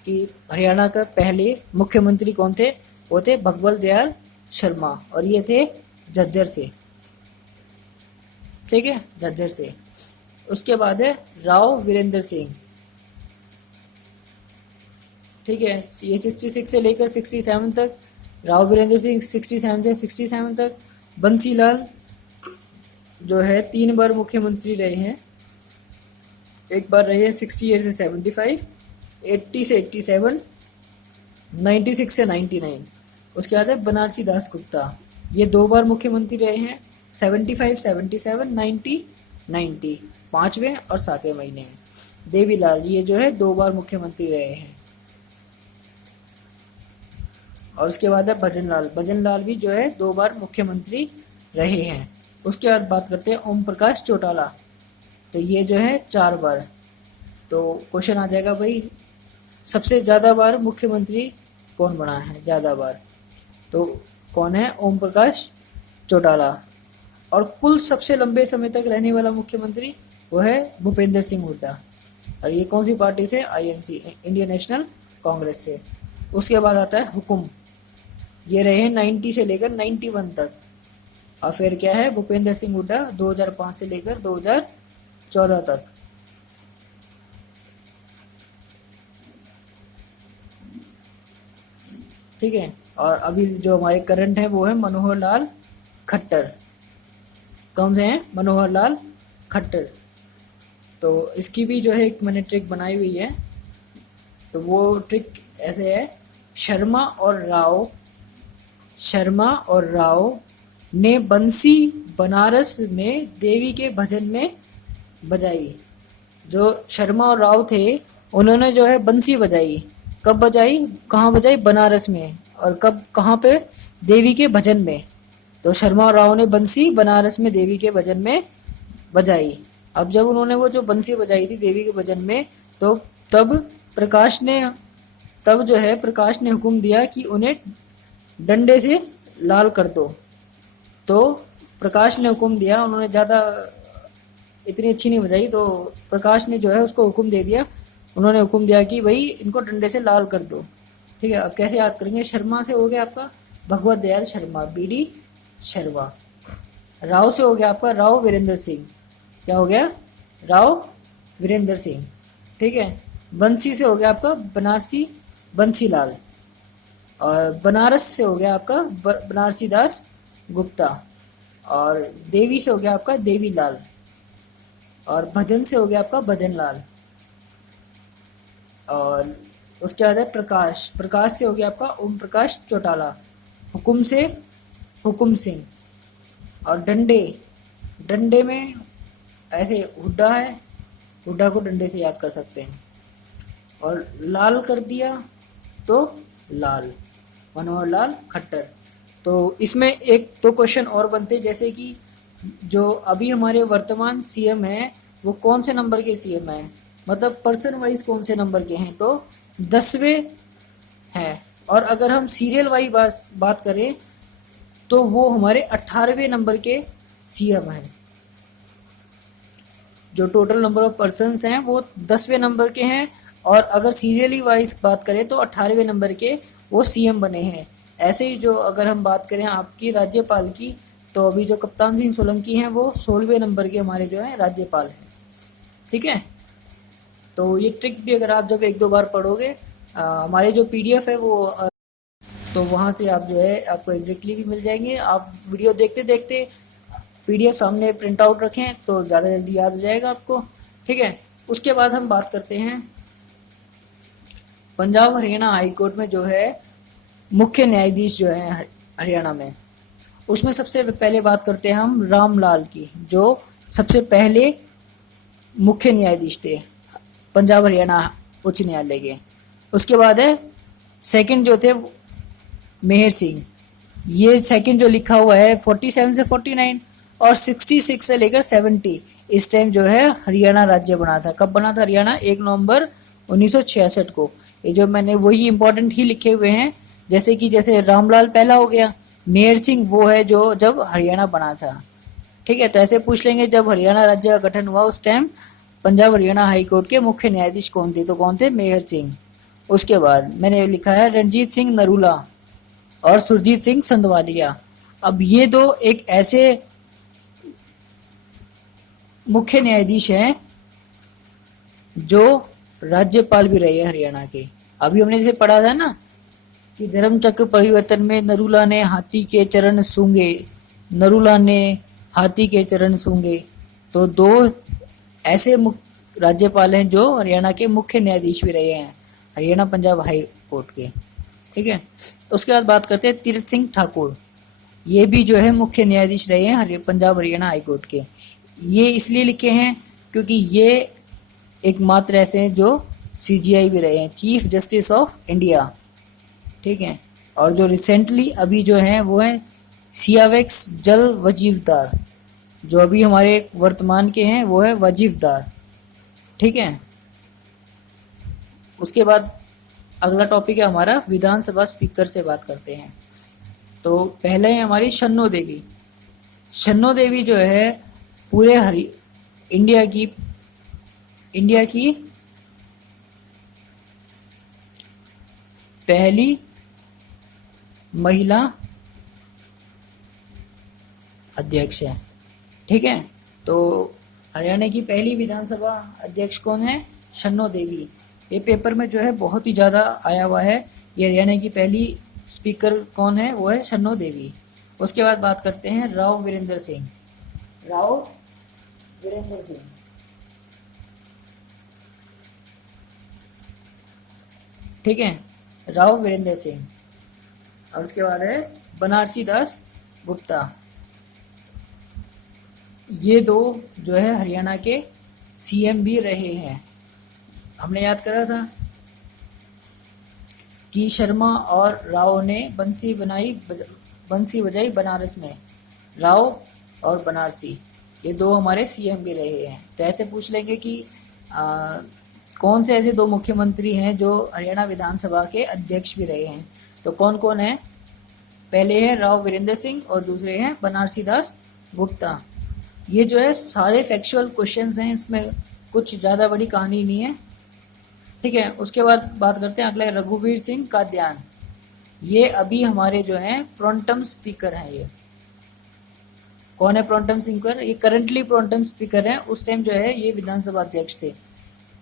कि हरियाणा का पहले मुख्यमंत्री कौन थे, वो थे भगवत दयाल शर्मा, और ये थे झज्जर से। ठीक है, झज्जर से। उसके बाद है राव वीरेंद्र सिंह। ठीक है, ये 66 से लेकर 67 तक, राव वीरेंद्र सिंह 67 से 67 तक। बंसीलाल जो है 3 बार मुख्यमंत्री रहे हैं। एक बार रहे हैं 68 से 75, 80 से 87, 96 से 99। उसके बाद है बनारसी दास गुप्ता, ये 2 बार मुख्यमंत्री रहे हैं, 75, 77, 90, 90, 5वें और 7वें महीने में। देवीलाल, ये जो है 2 बार मुख्यमंत्री रहे हैं। और उसके बाद है भजनलाल, भजनलाल भी जो है 2 बार मुख्यमंत्री रहे हैं। उसके बाद बात करते हैं ओम प्रकाश चौटाला, तो ये जो है 4 बार। तो क्वेश्चन आ जाएगा भाई सबसे ज़्यादा बार मुख्यमंत्री कौन बना है ज़्यादा बार, तो कौन है, ओम प्रकाश चौटाला। और कुल सबसे लंबे समय तक रहने वाला मुख्यमंत्री वो है भूपेंद्र सिंह हुड्डा। और ये कौन सी पार्टी से? आईएनसी, इंडियन नेशनल कांग्रेस से। उसके बाद आता है हुकुम, ये रहे 90 से लेकर 91 तक। और फिर क्या है? भूपेंद्र सिंह हुड्डा 2005 से लेकर 2014 तक। ठीक है। और अभी जो हमारे करंट है वो है मनोहर लाल खट्टर। कौन से हैं? मनोहर लाल खट्टर। तो इसकी भी जो है एक मैंने ट्रिक बनाई हुई है। तो वो ट्रिक ऐसे है, शर्मा और राव ने बंसी बनारस में देवी के भजन में बजाई। जो शर्मा और राव थे उन्होंने जो है बंसी बजाई। कब बजाई? कहाँ बजाई? बनारस में। और कब, कहाँ पे? देवी के भजन में। तो शर्मा और राव ने बंसी बनारस में देवी के भजन में बजाई। अब जब उन्होंने वो जो बंसी बजाई थी देवी के भजन में, तो तब प्रकाश ने हुक्म दिया कि उन्हें डंडे से लाल कर दो। तो प्रकाश ने हुक्म दिया, उन्होंने ज़्यादा इतनी अच्छी नहीं बजाई, तो प्रकाश ने जो है उसको हुक्म दे दिया। उन्होंने हुक्म दिया कि भाई इनको डंडे से लाल कर दो। ठीक है। अब कैसे याद करेंगे? शर्मा से हो गया आपका भगवत दयाल शर्मा, बीडी शर्मा। राव से हो गया आपका राव वीरेंद्र सिंह। क्या हो गया? राव वीरेंद्र सिंह। ठीक है। बंसी से हो गया आपका बनारसी बंसीलाल। और बनारस से हो गया आपका बनारसी दास गुप्ता। और देवी से हो गया आपका देवीलाल। और भजन से हो गया आपका भजनलाल। और उसके बाद है प्रकाश से हो गया आपका ओम प्रकाश चौटाला। हुकुम से हुकुम सिंह। और डंडे में ऐसे हुड्डा है, हुड्डा को डंडे से याद कर सकते हैं। और लाल कर दिया तो लाल, मनोहर लाल खट्टर। तो इसमें एक दो क्वेश्चन और बनते, जैसे कि जो अभी हमारे वर्तमान सीएम हैं वो कौन से नंबर के सीएम हैं, मतलब पर्सन वाइज कौन से नंबर के हैं? तो 10वें हैं। और अगर हम सीरियल वाइज बात करें तो वो हमारे 18वें नंबर के सीएम हैं। जो टोटल नंबर ऑफ पर्सन्स हैं वो 10वें नंबर के हैं। और अगर सीरियली वाइज बात करें तो 18वें नंबर के वो सीएम बने हैं। ऐसे ही जो अगर हम बात करें आपकी राज्यपाल की, तो अभी जो कप्तान सिंह सोलंकी हैं वो 16वें नंबर के हमारे जो है राज्यपाल हैं। ठीक है। तो ये ट्रिक भी अगर आप जब एक दो बार पढ़ोगे, हमारे जो पीडीएफ है वो तो वहाँ से आप जो है आपको एग्जैक्टली भी मिल जाएंगे। आप वीडियो देखते देखते पीडीएफ सामने प्रिंट आउट रखें तो ज़्यादा जल्दी याद हो जाएगा आपको। ठीक है। उसके बाद हम बात करते हैं पंजाब हरियाणा हाई कोर्ट में जो है मुख्य न्यायाधीश जो है हरियाणा में, उसमें सबसे पहले बात करते हैं हम रामलाल की, जो सबसे पहले मुख्य न्यायाधीश थे पंजाब हरियाणा उच्च न्यायालय के। उसके बाद है सेकंड जो थे मेहर सिंह। ये सेकंड जो लिखा हुआ है 47 से 49 और 66 से लेकर 70 इस टाइम जो है हरियाणा राज्य बना था। कब बना था हरियाणा? 1 नवंबर 1966 को। ये जो मैंने वही इंपॉर्टेंट ही लिखे हुए हैं, जैसे रामलाल पहला हो गया, मेहर सिंह वो है जो जब हरियाणा बना था। ठीक है। तो ऐसे पूछ लेंगे जब हरियाणा राज्य का गठन हुआ उस time Punjab Haryana high court के मुख्य न्यायाधीश कौन थे? तो कौन थे? मेहर सिंह। उसके बाद मैंने लिखा है रणजीत सिंह नरूला और सुरजीत सिंह संधवालिया। अब ये दो एक ऐसे मुख्य न्यायाधीश हैं जो राज्यपाल भी रहे हैं हरियाणा के। अभी हमने जैसे पढ़ा था ना कि धर्मचक्र परिवर्तन में नरूला ने हाथी के चरण सूंघे। तो दो ऐसे राज्यपाल हैं जो हरियाणा के मुख्य न्यायाधीश भी रहे हैं, हरियाणा पंजाब हाई कोर्ट के। ठीक है। उसके बाद बात करते हैं तीरथ सिंह ठाकुर। ये भी जो है मुख्य न्यायाधीश रहे हैं पंजाब हरियाणा हाई कोर्ट के। ये इसलिए लिखे हैं क्योंकि ये एकमात्र ऐसे हैं जो सीजीआई भी रहे हैं, चीफ जस्टिस ऑफ इंडिया। ठीक है। और जो रिसेंटली अभी जो हैं वो हैं सियावेक्स जल वजीफदार, जो अभी हमारे वर्तमान के हैं वो है वजीफदार। ठीक है। उसके बाद अगला टॉपिक है हमारा विधानसभा स्पीकर से बात करते हैं। तो पहले है हमारी शन्नो देवी। शन्नो देवी जो है पूरे इंडिया की पहली महिला अध्यक्ष है। ठीक है, तो हरियाणा की पहली विधानसभा अध्यक्ष कौन है? शन्नो देवी। ये पेपर में जो है बहुत ही ज़्यादा आया हुआ है। ये हरियाणा की पहली स्पीकर कौन है? वो है शन्नो देवी। उसके बाद बात करते हैं राव वीरेंद्र सिंह। राव वीरेंद्र सिंह, ठीक है, राव वीरेंद्र सिंह। और उसके बाद है बनारसी दास गुप्ता। ये दो जो है हरियाणा के सीएम भी रहे हैं। हमने याद करा था कि शर्मा और राव ने बंसी बजाई बनारस में। राव और बनारसी ये दो हमारे सीएम भी रहे हैं। तो ऐसे पूछ लेंगे कि कौन से ऐसे दो मुख्यमंत्री हैं जो हरियाणा विधानसभा के अध्यक्ष भी रहे हैं? तो कौन कौन है? पहले है राव वीरेंद्र सिंह और दूसरे हैं बनारसी दास गुप्ता। ये जो है सारे फैक्चुअल क्वेश्चंस हैं, इसमें कुछ ज़्यादा बड़ी कहानी नहीं है। ठीक है, उसके बाद बात करते हैं अगले रघुवीर सिंह कादियान। ये अभी हमारे जो हैं प्रोंटम स्पीकर हैं। ये कौन है प्रोंटम स्पीकर? ये करंटली प्रोंटम स्पीकर हैं। उस टाइम जो है ये विधानसभा अध्यक्ष थे।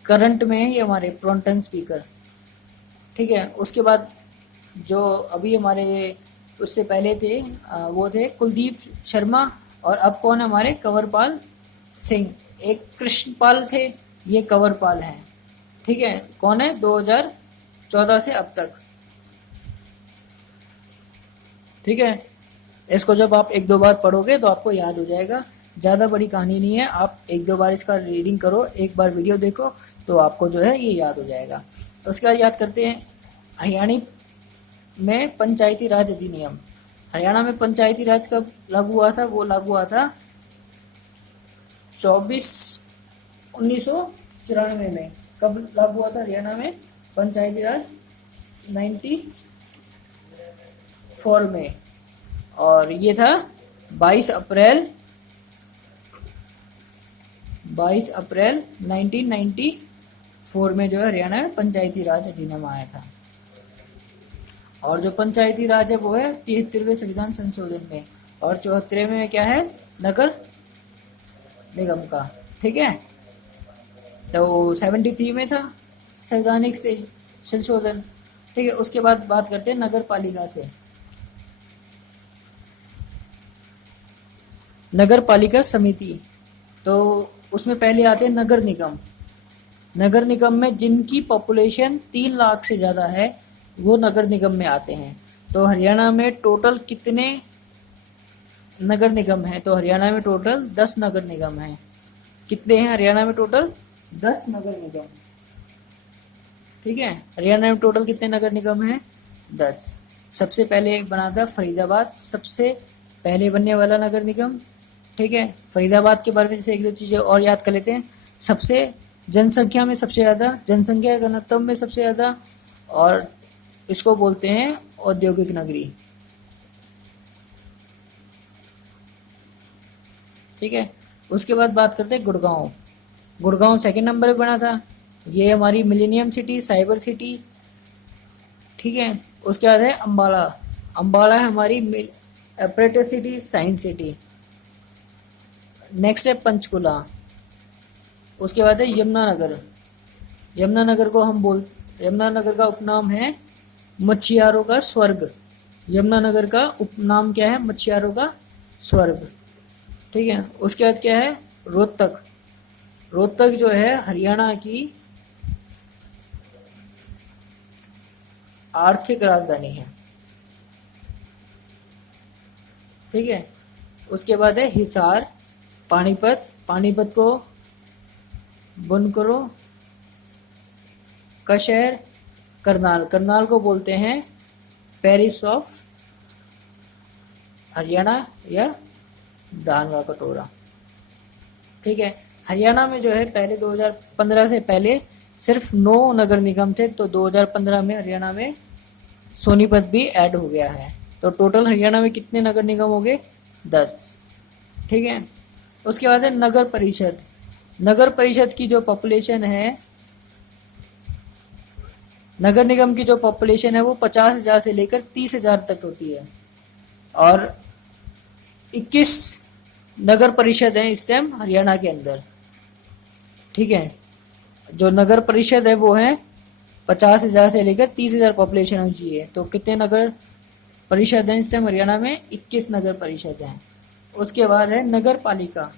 करंट में है ये हमारे प्रोंटम स्पीकर। ठीक है, उसके बाद जो अभी हमारे उससे पहले थे वो थे कुलदीप शर्मा। और अब कौन है हमारे? कंवरपाल सिंह। एक कृष्णपाल थे, ये कंवरपाल हैं। ठीक है, कौन है? 2014 से अब तक। ठीक है, इसको जब आप एक दो बार पढ़ोगे तो आपको याद हो जाएगा। ज़्यादा बड़ी कहानी नहीं है, आप एक दो बार इसका रीडिंग करो, एक बार वीडियो देखो तो आपको जो है ये याद हो जाएगा। उसके बाद याद करते हैं हरियाणा में पंचायती राज अधिनियम। हरियाणा में पंचायती राज कब लागू हुआ था? वो लागू हुआ था 1994 में। कब लागू हुआ था हरियाणा में पंचायती राज? 94 में। और ये था 22 अप्रैल 1994 में जो है हरियाणा में पंचायती राज अधिनियम आया था। और जो पंचायती राज है वो है 73वें संविधान संशोधन में। और 74वें में क्या है? नगर निगम का। ठीक है, तो 73 में था संवैधानिक से संशोधन। ठीक है, उसके बाद बात करते हैं नगर पालिका से। नगर पालिका समिति, तो उसमें पहले आते हैं नगर निगम। नगर निगम में जिनकी पॉपुलेशन 3 लाख से ज़्यादा है वो नगर निगम में आते हैं। तो हरियाणा में टोटल कितने नगर निगम हैं? तो हरियाणा में टोटल 10 नगर निगम हैं। कितने हैं हरियाणा में टोटल? 10 नगर निगम। ठीक है, हरियाणा में टोटल कितने नगर निगम हैं? 10। सबसे पहले बना था फरीदाबाद, सबसे पहले बनने वाला नगर निगम। ठीक है, फरीदाबाद के बारे में जैसे एक दो चीज़ें और याद कर लेते हैं। सबसे जनसंख्या में सबसे ज़्यादा, जनसंख्या घनत्व में सबसे ज़्यादा, और इसको बोलते हैं औद्योगिक नगरी। ठीक है, उसके बाद बात करते हैं गुड़गांव। गुड़गांव सेकंड नंबर पे बना था। ये हमारी मिलेनियम सिटी, साइबर सिटी। ठीक है, उसके बाद है अम्बाला। अम्बाला है हमारी apprentice city, science city. Next है पंचकुला। उसके बाद है यमुनानगर। यमुनानगर का उपनाम है मछियारों का स्वर्ग। यमुनानगर का उपनाम क्या है? मछियारों का स्वर्ग। ठीक है, उसके बाद क्या है? रोहतक। रोहतक जो है हरियाणा की आर्थिक राजधानी है। ठीक है, उसके बाद है हिसार, पानीपत। पानीपत को बुनकरों का शहर। करनाल, करनाल को बोलते हैं पेरिस ऑफ हरियाणा या दान का कटोरा। ठीक है, हरियाणा में जो है पहले 2015 से पहले सिर्फ 9 नगर निगम थे। तो 2015 में हरियाणा में सोनीपत भी ऐड हो गया है। तो टोटल हरियाणा में कितने नगर निगम हो गए? 10। ठीक है। उसके बाद है नगर परिषद। नगर परिषद की जो पॉपुलेशन है, नगर निगम की जो पॉपुलेशन है वो 50,000 से लेकर 30,000 तक होती है। और 21 नगर परिषद है इस टाइम हरियाणा के अंदर। ठीक है, जो नगर परिषद है वो है 50,000 से लेकर 30,000 पॉपुलेशन होनी चाहिए। तो कितने नगर परिषद हैं इस टाइम हरियाणा में? 21 नगर परिषद हैं। उसके बाद है नगर पालिका।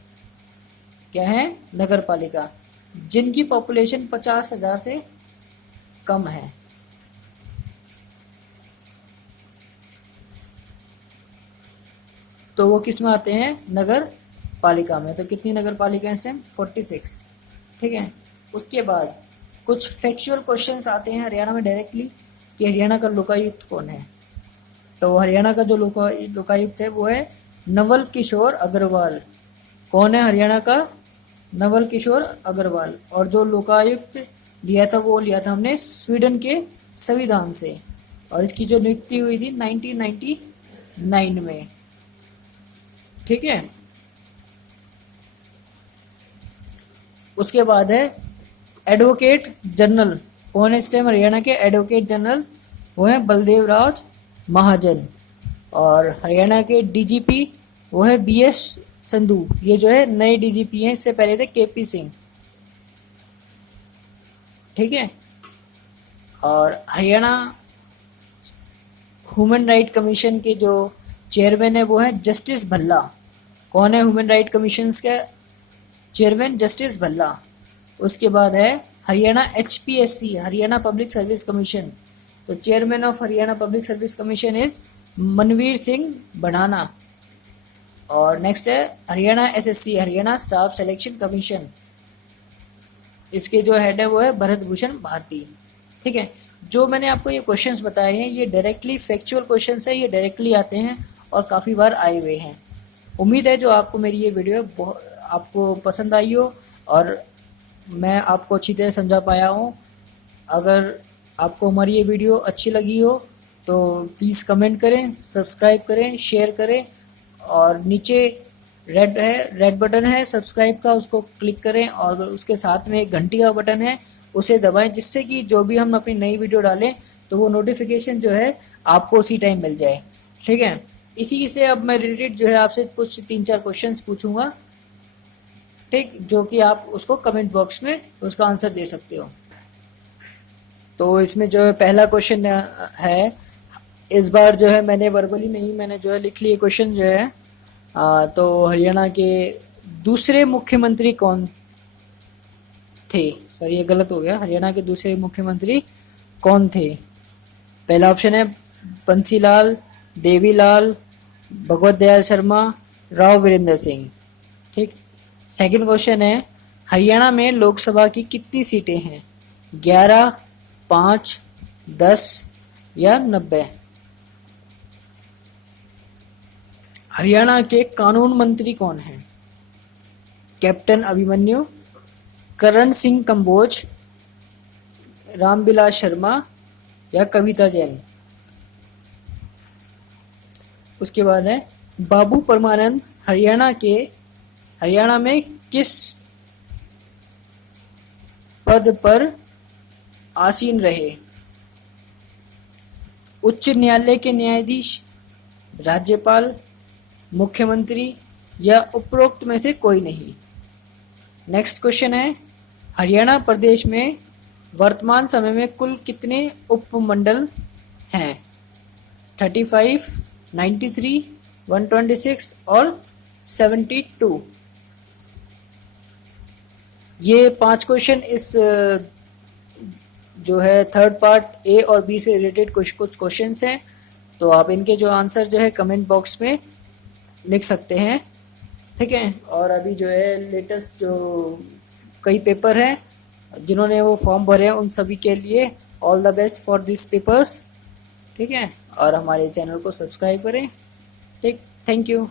क्या है? नगर पालिका, जिनकी पॉपुलेशन 50,000 से कम है। तो वो किस में आते हैं? नगर पालिका में। तो कितनी नगर पालिका इस टाइम? 46। ठीक है। उसके बाद कुछ फैक्चुअल क्वेश्चंस आते हैं हरियाणा में डायरेक्टली कि हरियाणा का लोकायुक्त कौन है। तो हरियाणा का जो लोकायुक्त है वो है नवल किशोर अग्रवाल। कौन है हरियाणा का? नवल किशोर अग्रवाल। और जो लोकायुक्त लिया था वो लिया था हमने स्वीडन के संविधान से, और इसकी जो नियुक्ति हुई थी 1999 में। ठीक है। उसके बाद है एडवोकेट जनरल। कौन है इस टाइम हरियाणा के एडवोकेट जनरल? वो है बलदेव राज महाजन। और हरियाणा के डीजीपी वो है बीएस संधू। ये जो है नए डीजीपी हैं, इससे पहले थे केपी सिंह। ठीक है। और हरियाणा ह्यूमन राइट कमीशन के जो चेयरमैन है वो है जस्टिस भल्ला। कौन है ह्यूमन राइट कमीशन का चेयरमैन? जस्टिस भल्ला। उसके बाद है Haryana HPSC, Haryana public service commission. तो chairman of Haryana public service commission is Manvir Singh Badhana. और नेक्स्ट है Haryana SSC, Haryana staff selection commission. इसके जो हेड है वो है भरत भूषण भारती। ठीक है। जो मैंने आपको ये क्वेश्चंस बताए हैं ये डायरेक्टली फैक्चुअल क्वेश्चंस है, ये डायरेक्टली आते हैं और काफ़ी बार आए हुए हैं। उम्मीद है जो आपको मेरी ये वीडियो आपको पसंद आई हो और मैं आपको अच्छी तरह समझा पाया हूँ। अगर आपको हमारी ये वीडियो अच्छी लगी हो तो प्लीज़ कमेंट करें, सब्सक्राइब करें, शेयर करें। और नीचे रेड बटन है सब्सक्राइब का, उसको क्लिक करें। और उसके साथ में एक घंटी का बटन है, उसे दबाएं, जिससे कि जो भी हम अपनी नई वीडियो डालें तो वो नोटिफिकेशन जो है आपको उसी टाइम मिल जाए। ठीक है। इसी से अब मैं रिलेटेड जो है आपसे कुछ 3-4 क्वेश्चंस पूछूंगा, ठीक, जो कि आप उसको कमेंट बॉक्स में उसका आंसर दे सकते हो। तो इसमें जो है पहला क्वेश्चन है, इस बार जो है मैंने वर्बली नहीं, मैंने जो है लिख लिए क्वेश्चन जो है। तो हरियाणा के दूसरे मुख्यमंत्री कौन थे? सॉरी ये गलत हो गया। हरियाणा के दूसरे मुख्यमंत्री कौन थे? पहला ऑप्शन है बंसीलाल, देवीलाल, भगवत दयाल शर्मा, राव वीरेंद्र सिंह। ठीक। सेकंड क्वेश्चन है हरियाणा में लोकसभा की कितनी सीटें हैं? 11, 5, 10 या 90? हरियाणा के कानून मंत्री कौन है? कैप्टन अभिमन्यु, करण सिंह कंबोज, रामविलास शर्मा या कविता जैन? उसके बाद है बाबू परमानंद हरियाणा में किस पद पर आसीन रहे? उच्च न्यायालय के न्यायाधीश, राज्यपाल, मुख्यमंत्री या उपरोक्त में से कोई नहीं? नेक्स्ट क्वेश्चन है हरियाणा प्रदेश में वर्तमान समय में कुल कितने उपमंडल हैं? 35, 93, 126 और 72? ये 5 क्वेश्चन इस जो है थर्ड पार्ट ए और बी से रिलेटेड कुछ क्वेश्चंस हैं। तो आप इनके जो आंसर जो है कमेंट बॉक्स में लिख सकते हैं। ठीक है। और अभी जो है लेटेस्ट जो कई पेपर हैं जिन्होंने वो फॉर्म भरे हैं उन सभी के लिए all the best for this papers. ठीक है। और हमारे चैनल को सब्सक्राइब करें। ठीक, थैंक यू।